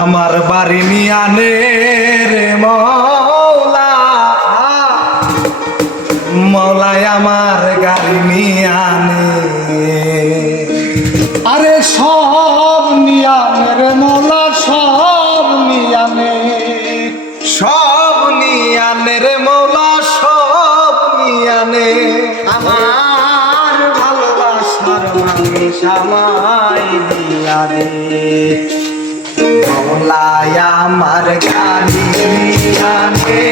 আমার বাড়ি নিয়ানে রে মৌলা, মৌলায় আমার গাড়ি নিয়ানে। আরে সব নিয়ানে রে মৌলা, সব নিয়ানে, সব নিয়ানে রে মৌলা, সব নিয়ানে। আমার ভালোবাসার মানুষ আমায় দিয়া রে। মৌলায় আমার গাড়ি নিয়ানে।